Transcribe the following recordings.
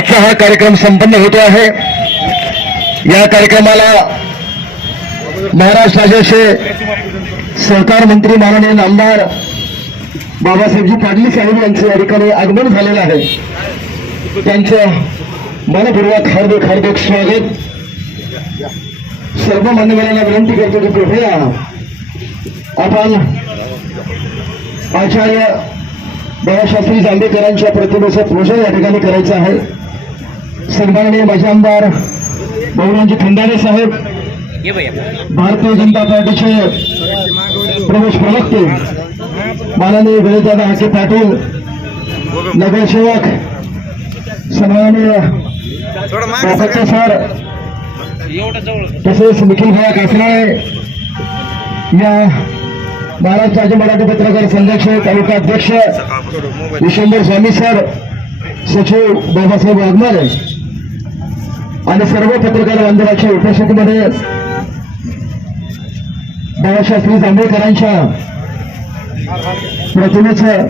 आजचा हा कार्यक्रम संपन्न होतो आहे. या कार्यक्रमाला महाराष्ट्र राज्याचे सहकार मंत्री माननीय आमदार बाबासाहेबजी पाडली साहेब यांचे या ठिकाणी आगमन झालेलं आहे. त्यांचं मनपूर्वक हार्दिक हार्दिक स्वागत. सर्व मान्यवरांना विनंती करतो की कृपया आपण आचार्य बाळाशास्त्री जांभेकरांच्या प्रतिमेचं पूजन या ठिकाणी करायचं आहे. सन्माननीय माजी आमदार बहुरामजी खंडारे साहेब भारतीय जनता पार्टीचे प्रवेश प्रवक्ते माननीय विजयदादा हाके पाटील नगरसेवक सन्माननीय बाबाचे सर तसेच निखिल भाया कासनाळे या महाराष्ट्र राज्य मराठी पत्रकार संघाचे तालुका अध्यक्ष विश्वंभर स्वामी सर सचिव बाबासाहेब वाघमारे आणि सर्व पत्रकार बांधवाच्या उपस्थितीमध्ये बाळाशास्त्री जांभेकरांच्या प्रतिमेचं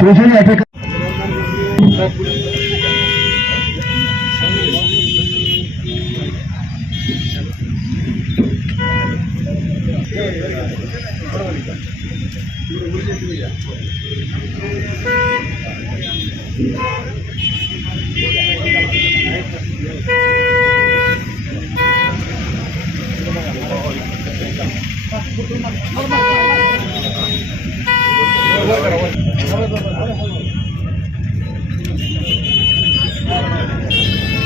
पूजन या ठिकाणी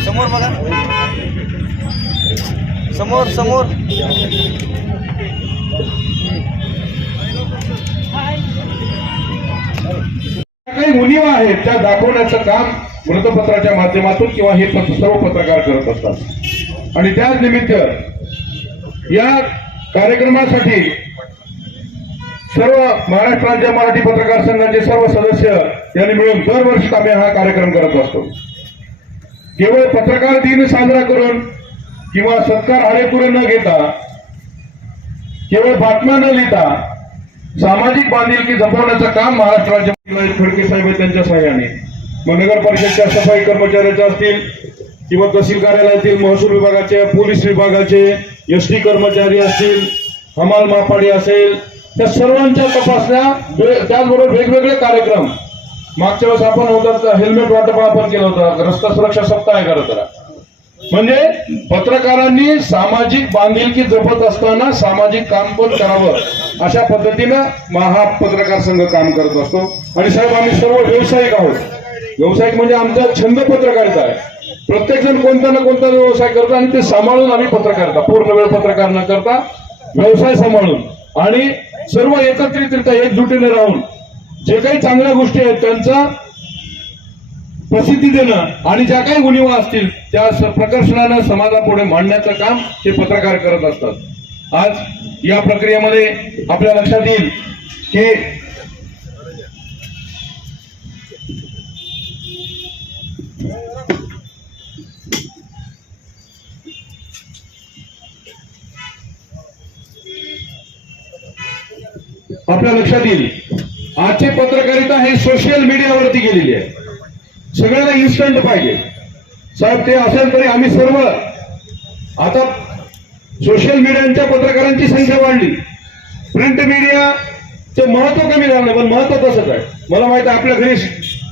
समोर बघा. समोर समोर. काही उणीवा आहेत त्या दाखवण्याचं काम वृत्तपत्राच्या माध्यमातून किंवा हे सर्व पत्रकार करत असतात. आणि त्याच निमित्त या कार्यक्रमासाठी सर्व महाराष्ट्र राज्य मराठी पत्रकार संघाचे सर्व सदस्य यांनी मिळून दरवर्षी आम्ही हा कार्यक्रम करत असतो. केवळ पत्रकार दिन साजरा करून किंवा सत्कार आरेपुरे न घेता केवळ बातम्या न लिहिता सामाजिक बांधिलकी जपवण्याचं काम महाराष्ट्र राज्य फडके साहेब त्यांच्या सहाय्याने मग नगर परिषदच्या सफाई कर्मचाऱ्याच्या असतील किंवा तहसील कार्यालयातील महसूल विभागाचे पोलीस विभागाचे एस टी कर्मचारी असतील हमाल मापाडी असेल त्या सर्वांच्या तपासण्या त्याचबरोबर वेगवेगळे कार्यक्रम. मागच्या वेळेस आपण होता हेल्मेट वाटप आपण केलं होतं रस्ता सुरक्षा सप्ताह आहे खरं तर. म्हणजे पत्रकारांनी सामाजिक बांधिलकी जपत असताना सामाजिक काम पण करावं अशा पद्धतीनं मा- हा पत्रकार संघ काम करत असतो. आणि साहेब आम्ही सर्व व्यावसायिक आहोत. व्यावसायिक म्हणजे आमचा छंद पत्रकारिता आहे. प्रत्येक जण कोणता ना कोणता व्यवसाय करतो आणि ते सांभाळून आम्ही पत्रकारिता पूर्ण वेळ पत्रकार न करता व्यवसाय सांभाळून. आणि सर्व एकत्रितरित्या एकजुटीने राहून जे काही चांगल्या गोष्टी आहेत त्यांचा प्रसिद्धी देणं आणि ज्या काही गुन्हेवा असतील त्या प्रकर्षणानं समाजापुढे मांडण्याचं काम हे पत्रकार करत असतात. आज या प्रक्रियेमध्ये आपल्या लक्षात येईल की आपल्या लक्षात येईल. आजची पत्रकारिता ही सोशल मीडियावरती गेलेली आहे. सगळ्यांना इन्स्टंट पाहिजे. साहेब ते असेल तरी आम्ही सर्व आता सोशल मीडियाच्या पत्रकारांची संख्या वाढली. प्रिंट मीडियाचे महत्त्व कमी झालं पण महत्त्व तसंच आहे. मला माहिती आहे आपल्या घरी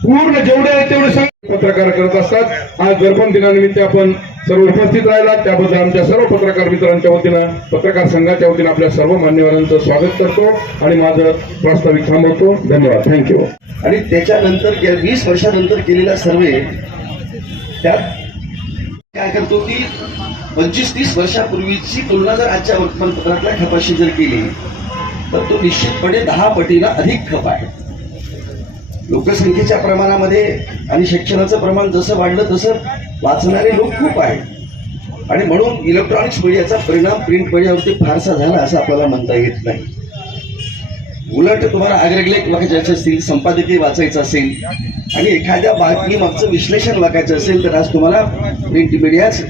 पूर्ण जेवढे आहेत तेवढे सगळे पत्रकार करत असतात. आज दर्पण दिनानिमित्त आपण सर्व उपस्थित राहिला. त्याबद्दल आमच्या सर्व पत्रकार मित्रांच्या वतीनं पत्रकार संघाच्या वतीनं आपल्या सर्व मान्यवरांचं स्वागत करतो आणि माझं प्रास्ताविक थांबवतो. धन्यवाद. थँक्यू आणि त्याच्यानंतर वीस वर्षानंतर केलेला सर्वे त्यात काय करतो की पंचवीस तीस वर्षापूर्वीची तुलना जर आजच्या वर्तमानपत्रातल्या खपाशी जर केली तर तो निश्चितपणे दहा पटीला अधिक खप आहे. लोकसंख्येच्या प्रमाणामध्ये आणि शिक्षणाचं प्रमाण जसं वाढलं तसं वाचणारे लोक खूप आहेत. आणि म्हणून इलेक्ट्रॉनिक्स मीडियाचा परिणाम प्रिंट मीडियावरती फारसा झाला असं आपल्याला म्हणता येत नाही. उलट तुम्हाला आग्रेगलेख वाचायचे असतील संपादकीय वाचायचं असेल आणि एखाद्या बातमी मागचं विश्लेषण वाचायचं असेल तर आज तुम्हाला प्रिंट मीडियाच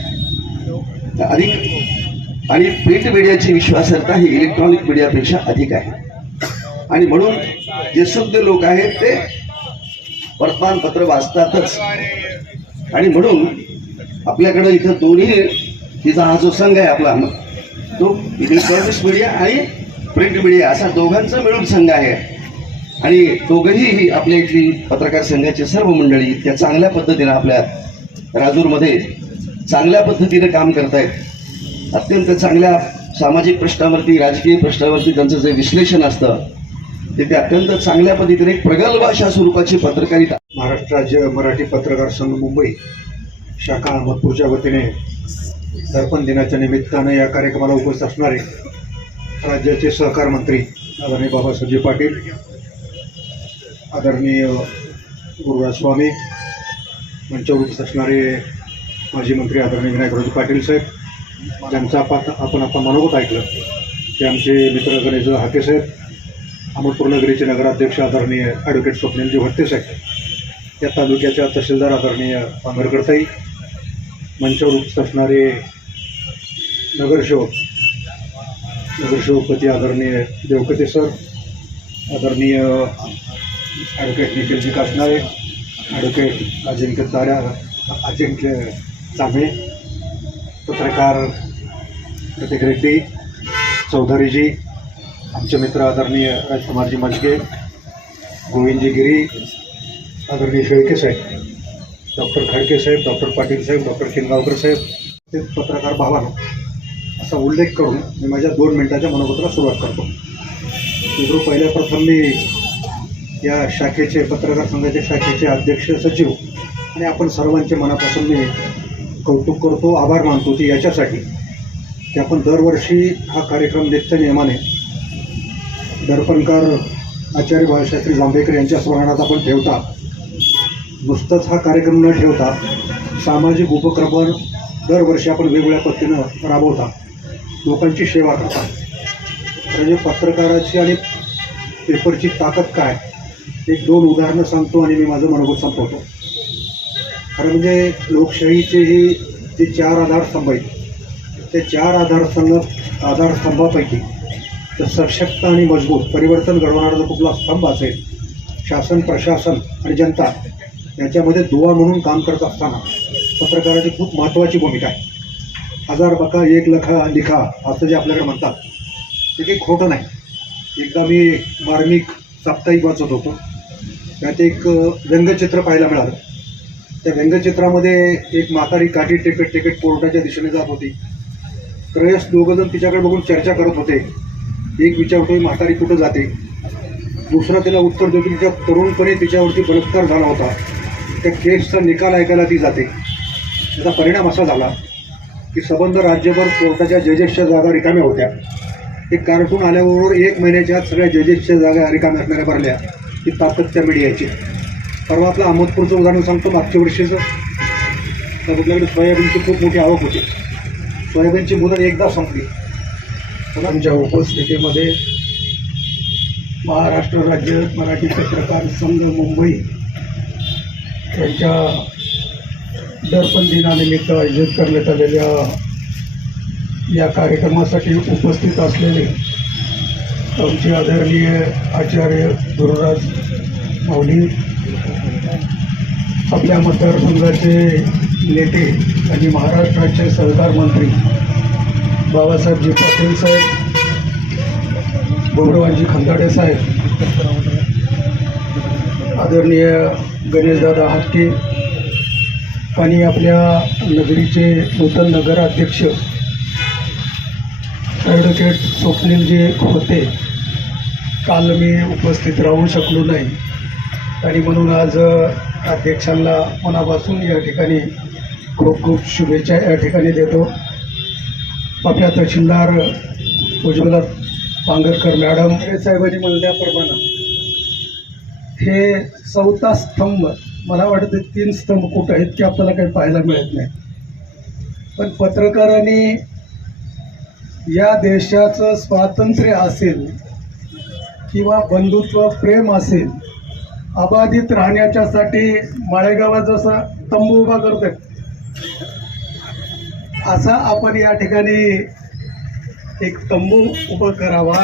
अधिक आणि प्रिंट मीडियाची विश्वासार्हता ही इलेक्ट्रॉनिक मीडियापेक्षा अधिक आहे. आणि म्हणून जे शुद्ध लोक आहेत ते वर्तमानपत्र वाचतातच. आणि म्हणून आपल्याकडं इथं दोन्ही तिचा हा जो संघ आहे आपला तो इलेक्ट्रॉनिक्स मीडिया आणि प्रिंट मीडिया असा दोघांचा मिळून संघ आहे. आणि दोघंही आपल्या इथली पत्रकार संघाची सर्व मंडळी इतक्या चांगल्या पद्धतीनं आपल्या राजूरमध्ये चांगल्या पद्धतीनं काम करतायत अत्यंत चांगल्या सामाजिक प्रश्नावरती राजकीय प्रश्नावरती त्यांचं जे विश्लेषण असतं ते ते अत्यंत चांगल्या पद्धतीने एक प्रगल्भ अशा स्वरूपाची पत्रकारिता महाराष्ट्र राज्य मराठी पत्रकार संघ मुंबई. शाखा अहमदपूरच्या वतीने दर्पण दिनाच्या निमित्तानं या कार्यक्रमाला उपस्थित असणारे राज्याचे सहकार मंत्री आदरणीय बाबासाहेबजी पाटील आदरणीय गुरुराज स्वामी मंचावर उपस्थित असणारे माजी मंत्री आदरणीय विनायकरावजी पाटील साहेब ज्यांचं आपण आपण आता मनोगत ऐकलं ते आमचे मित्र गणेश हाके साहेब अमरपूर नगरीचे नगराध्यक्ष आदरणीय ॲडव्होकेट स्वप्नीलजी भट्टे साहेब. या तालुक्याच्या तहसीलदार आदरणीय पांगरकरताई मंचावर उपस्थित असणारे नगरसेवक नगरसेवकपती आदरणीय देवकते सर आदरणीय ॲडव्होकेट निखिलजी कासनाळे ॲडव्होकेट अजिंक्य ताऱ्या अजिंक्य चांबळे पत्रकार प्रतीक रेड्डी चौधरीजी आमचे मित्र आदरणीय राजकुमारजी मजगे गोविंदजी गिरी आदरणीय Shelke saheb doctor Khadke saheb doctor Patil saheb doctor Kingaonkar saheb ते पत्रकार भावानो असा उल्लेख करून मी माझ्या दोन मिनिटाच्या मनोगताला सुरुवात करतो. मित्र पहिल्या प्रथम मी या शाखेचे पत्रकार संघाच्या शाखेचे अध्यक्ष सचिव आणि आपण सर्वांचे मनापासून मी कौतुक करतो आभार मानतो ती याच्यासाठी की आपण दरवर्षी हा कार्यक्रम नित्य नियमाने दर्पणकार आचार्य बाळशास्त्री जांभेकर यांच्या स्मरणात आपण ठेवता. नुसतंच हा कार्यक्रम न ठेवता सामाजिक उपक्रम दरवर्षी आपण वेगवेगळ्या पद्धतीनं राबवता लोकांची सेवा करता. म्हणजे पत्रकाराची आणि पेपरची ताकद काय एक दोन उदाहरणं सांगतो आणि मी माझं मनोगत संपवतो. खरं म्हणजे लोकशाहीचे ही जे चार आधारस्तंभ आहेत ते चार आधारस्तंभ आधारस्तंभापैकी तर सशक्त आणि मजबूत परिवर्तन घडवणारा जो कुठला स्तंभ असेल शासन प्रशासन आणि जनता याच्यामध्ये दुवा म्हणून काम करत असताना पत्रकाराची खूप महत्त्वाची भूमिका आहे. हजार बका एक लखा लिखा असं जे आपल्याकडे म्हणतात ते काही खोटं नाही. एकदा मी मार्मिक साप्ताहिक वाचत होतो. त्यात एक व्यंगचित्र पाहायला मिळालं. त्या व्यंगचित्रामध्ये एक म्हातारी काठी टेकट टेकट कोर्टाच्या दिशेने जात होती. त्रयस दोघंजण तिच्याकडे बघून चर्चा करत होते. एक विचारतोय म्हातारी कुठं जाते? दुसरा तिला उत्तर देतो तिच्या तरुणपणे तिच्यावरती बलात्कार झाला होता. त्या केसचा निकाल ऐकायला ती जाते. त्याचा परिणाम असा झाला की सबंध राज्यभर कोर्टाच्या जजेसच्या जागा रिकाम्या होत्या. ते कार्टून आल्याबरोबर एक महिन्याच्या आत सगळ्या जजेसच्या जागा रिकाम्या असणाऱ्या भरल्या ती ताकद त्या मीडियाची. परवा आपलं अहमदपूरचं उदाहरण सांगतो मागच्या वर्षीचं. तर आपल्याकडे सोयाबीनची खूप मोठी आवक होती. सोयाबीनची मुदत एकदा संपली. आमच्या उपस्थितीमध्ये महाराष्ट्र राज्य मराठी पत्रकार संघ मुंबई त्यांच्या दर्पण दिनानिमित्त आयोजित करण्यात आलेल्या या कार्यक्रमासाठी उपस्थित असलेले आमचे आदरणीय आचार्य गुरुराज माऊली आपल्या मतदारसंघाचे नेते आणि महाराष्ट्राचे सहकार मंत्री बाबासाहेबजी पाटील साहेब गौरवांजी खंदाडे साहेब आदरणीय गणेशदादा हाटके आणि आपल्या नगरीचे नूतन नगराध्यक्ष ॲडव्होकेट स्वप्नील जे होते. काल मी उपस्थित राहू शकलो नाही. आणि म्हणून आज अध्यक्षांना मनापासून या ठिकाणी खूप खूप शुभेच्छा या ठिकाणी देतो. आपल्या तहसीलदार उज्ज्वला पांगरकर मॅडम हे साहेबांनी म्हणल्याप्रमाणे हे चौथा स्तंभ मला वाटतं तीन स्तंभ कुठं आहेत की आपल्याला काही पाहायला मिळत नाही. पण पत्रकारांनी या देशाचं स्वातंत्र्य असेल किंवा बंधुत्व प्रेम असेल अबाधित राहण्याच्यासाठी माळेगावात जसा तंबू उभा करतात असा आपण या ठिकाणी एक तंबू उभं करावा.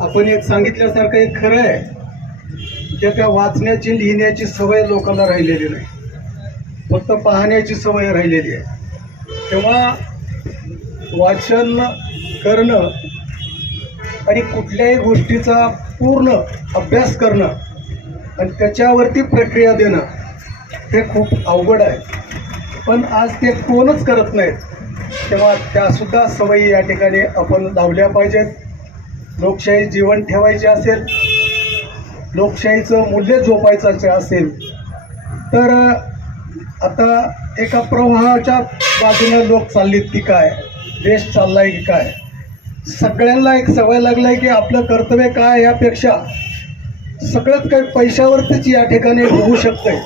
आपण एक सांगितल्यासारखं एक खरं आहे की त्या वाचण्याची लिहिण्याची सवय लोकांना राहिलेली नाही. फक्त पाहण्याची सवय राहिलेली आहे. तेव्हा वाचन करणं आणि कुठल्याही गोष्टीचा पूर्ण अभ्यास करणं आणि त्याच्यावरती प्रक्रिया देणं हे खूप अवघड आहे. पण आज ते कोणच करत नाहीत तेव्हा त्यासुद्धा सवयी या ठिकाणी आपण लावल्या पाहिजेत. लोकशाही जीवन ठेवायची असेल लोकशाहीचं मूल्य जोपायचं असेल तर आता एका प्रवाहाच्या बाजूने लोक चाललीत की काय? देश चाललाय की काय? सगळ्यांना एक सवय लागलाय की आपलं कर्तव्य काय यापेक्षा सगळंच काही पैशावरतीच या ठिकाणी होऊ शकतंय.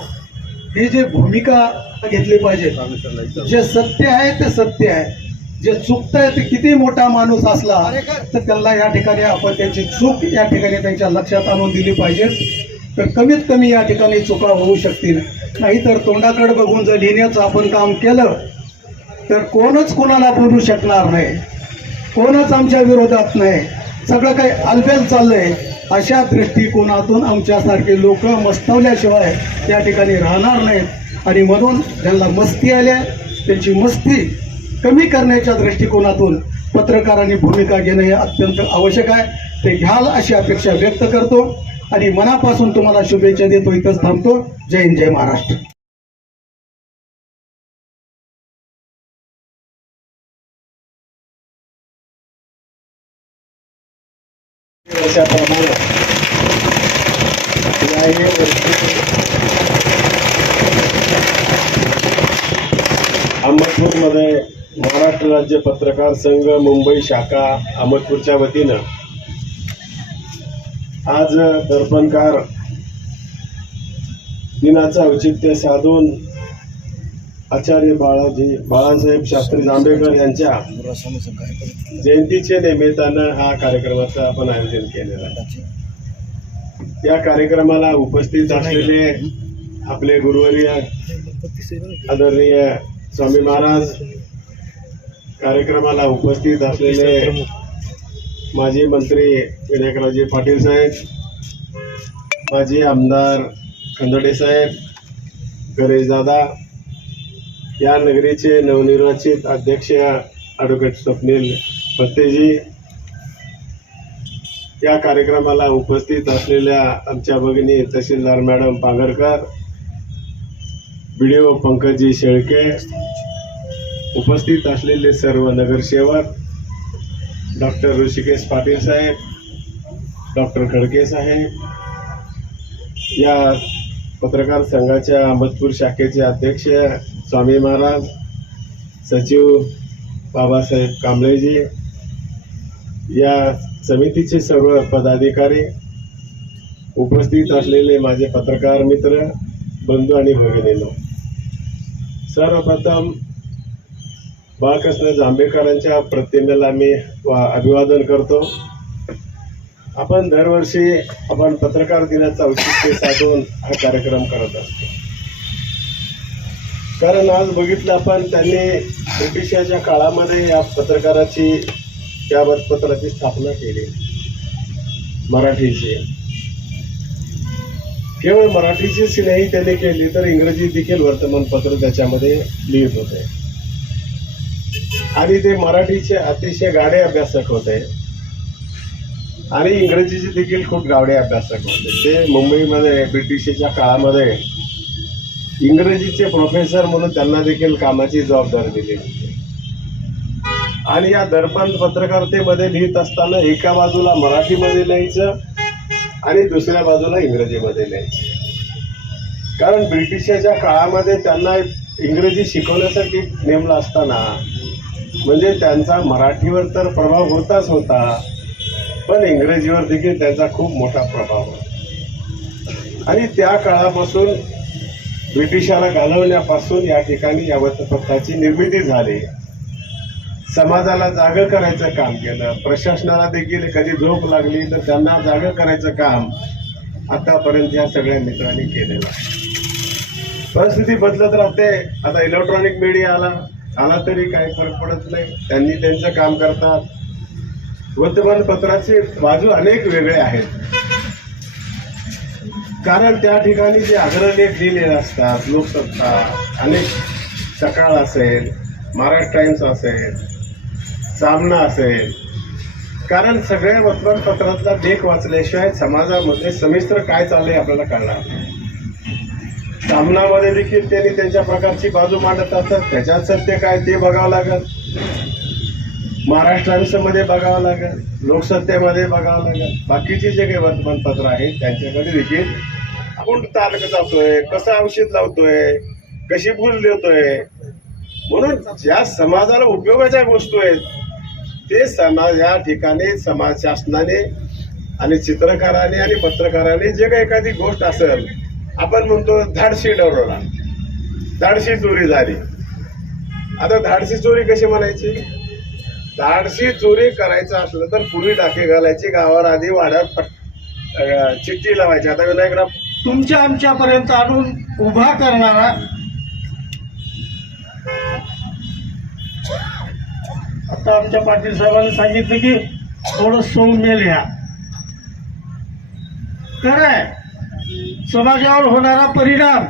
ही जी भूमिका घेतली पाहिजे जे सत्य आहे ते सत्य आहे. जे चुकतंय ते किती मोठा माणूस असला तर त्यांना या ठिकाणी आपण त्याची चूक या ठिकाणी त्यांच्या लक्षात आणून दिली पाहिजे. तर कमीत कमी या ठिकाणी चुका होऊ शकतील. नाहीतर तोंडाकडे बघून जर लिहिण्याचं आपण काम केलं तर कोणच कोणाला बोलू शकणार नाही. कोणच आमच्या विरोधात नाही. सगळं काही अलबेल चाललंय. अशा दृष्टिकोनातून आमच्यासारखे लोक मस्तवल्याशिवाय या ठिकाणी राहणार नाहीत. आणि म्हणून ज्यांना मस्ती आल्या त्यांची मस्ती कमी करण्याच्या दृष्टिकोनातून पत्रकारांनी भूमिका घेणं हे अत्यंत आवश्यक आहे. ते घ्याल अशी अपेक्षा व्यक्त करतो आणि मनापासून तुम्हाला शुभेच्छा देतो. इथंच थांबतो. जय हिंद जय महाराष्ट्र. पत्रकार संघ मुंबई शाखा अहमदपूरच्या वतीनं आज दर्पणकार दिनाचं औचित्य साधून आचार्य बाळाजी बाळासाहेब शास्त्री जांभेकर यांच्या जयंतीच्या निमित्तानं हा कार्यक्रमाचं आपण आयोजन केलेलं आहे. या कार्यक्रमाला उपस्थित असलेले आपले गुरुवर्य आदरणीय स्वामी महाराज कार्यक्रमाला उपस्थित असलेले माजी मंत्री विनायकरावजी पाटील साहेब माजी आमदार खंदडे साहेब गणेशदादा या नगरीचे नवनिर्वाचित अध्यक्ष ॲडव्होकेट स्वप्नील फतेजी या कार्यक्रमाला उपस्थित असलेल्या आमच्या भगिनी tehsildar madam Pangarkar B D O पंकजी Shelke उपस्थित असलेले सर्व नगरसेवक डॉक्टर ऋषिकेश पाटील साहेब डॉक्टर खडके साहेब या पत्रकार संघाच्या अहमदपूर शाखेचे अध्यक्ष स्वामी महाराज सचिव बाबासाहेब कांबळेजी या समितीचे सर्व पदाधिकारी उपस्थित असलेले माझे पत्रकार मित्र बंधू आणि भगिनीनो सर्वप्रथम बाळकृष्ण जांभेकरांच्या प्रतिमेला मी वा- अभिवादन करतो. आपण दरवर्षी आपण पत्रकार दिनाचा औचित्य साधून हा कार्यक्रम करत असतो. कारण आज बघितलं आपण त्यांनी ब्रिटिशाच्या काळामध्ये या पत्रकाराची या वृत्तपत्राची स्थापना केली. मराठीची. केवळ मराठीचीच नाही त्यांनी केली तर इंग्रजी देखील वर्तमानपत्र त्याच्यामध्ये लिहित होते. आणि ते मराठीचे अतिशय गाडे अभ्यासक होते. आणि इंग्रजीचे देखील खूप गावडे अभ्यासक होते. ते मुंबईमध्ये ब्रिटिशच्या काळामध्ये इंग्रजीचे प्रोफेसर म्हणून त्यांना देखील कामाची जबाबदारी दिली होती. आणि या दर्पण पत्रकारितेमध्ये लिहित असताना एका बाजूला मराठीमध्ये लिहायचं आणि दुसऱ्या बाजूला इंग्रजीमध्ये लिहायचं. कारण ब्रिटिशच्या काळामध्ये त्यांना इंग्रजी शिकवण्यासाठी नेमलं असताना म्हणजे त्यांचा मराठीवर तर प्रभाव होताच होता पण इंग्रजीवर देखील त्यांचा खूप मोठा प्रभाव होता. आणि त्या काळापासून ब्रिटिशाला घालवण्यापासून या ठिकाणी या वृत्तपत्राची निर्मिती झाली. समाजाला जागं करायचं काम केलं. प्रशासनाला देखील कधी झोप लागली तर त्यांना जागं करायचं काम आतापर्यंत या सगळ्या मित्रांनी केलेलं परिस्थिती बदलत राहते. आता इलेक्ट्रॉनिक मीडिया आला. आला तरी काही फरक पडत नाही. त्यांनी त्यांचं काम करतात. वर्तमानपत्राचे बाजू अनेक वेगळे आहेत. कारण त्या ठिकाणी जे अग्रलेख दिलेले असतात लोकसत्ता अनेक सकाळ असेल महाराष्ट्र टाइम्स असेल सामना असेल. कारण सगळ्या वर्तमानपत्रातला लेख वाचल्याशिवाय समाजामध्ये समिश्र काय चाललंय आपल्याला कळणार नाही. सामनामध्ये देखील त्यांनी त्यांच्या प्रकारची बाजू मांडत असतात. त्याच्यात सत्य काय ते बघावं लागेल. महाराष्ट्र बघावं लागेल. लोकसत्तेमध्ये बघावं लागेल. बाकीचे जे काही वर्तमानपत्र आहेत त्यांच्याकडे देखील आपण तालुका जातोय कसं औषध लावतोय कशी भूल देतोय. म्हणून ज्या समाजाला उपयोगाच्या गोष्टी आहेत ते समाज या ठिकाणी समाज शासनाने आणि चित्रकाराने आणि पत्रकाराने जे काही एखादी गोष्ट असेल आपण म्हणतो धाडशी डवरला धाडशी चोरी झाली. आता धाडशी चोरी कशी म्हणायची? धाडशी चोरी करायचं असलं तर पूर्वी टाके घालायची गावावर आधी वाड्यात चिठ्ठी लावायची. आता विनायकराव तुमच्या आमच्यापर्यंत आणून उभा करणारा आता आमच्या पाटील साहेबांनी सांगितलं की थोडं सौम्य लिहा. आहे. समाजावर होणारा परिणाम.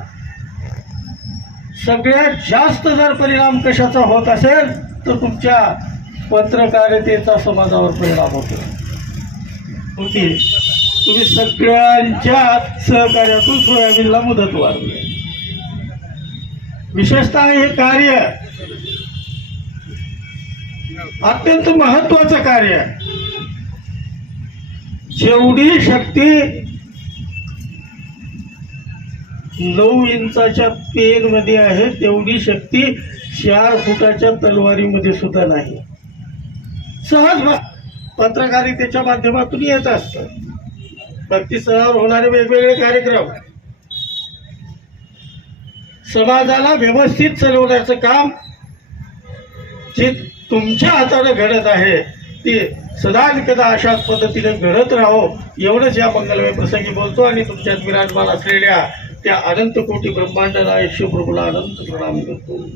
सगळ्यात जास्त जर परिणाम कशाचा होत असेल तर तुमच्या पत्रकारितेचा समाजावर परिणाम होतो. होती तुम्ही सगळ्यांच्या सहकार्यातून सोयाबीनला मुदत वाढली विशेषतः हे कार्य अत्यंत महत्वाचं कार्य. जेवढी शक्ती नऊ इंचाच्या पेनमध्ये आहे तेवढी शक्ती चार फुटाच्या तलवारीमध्ये सुद्धा नाही. सहज पत्रकारितेच्या माध्यमातून येत असतं. भक्तीस्थळावर होणारे वेगवेगळे कार्यक्रम. समाजाला व्यवस्थित चालवण्याचं काम जे तुमच्या हाताने घडत आहे ते सदा कदा अशाच पद्धतीने घडत राहो एवढंच या मंगलमय प्रसंगी बोलतो आणि तुमच्यात विराजमान असलेल्या त्या अनंत कोटी ब्रह्मांडाला यशप्रभूला अनंत प्रणाम करतो.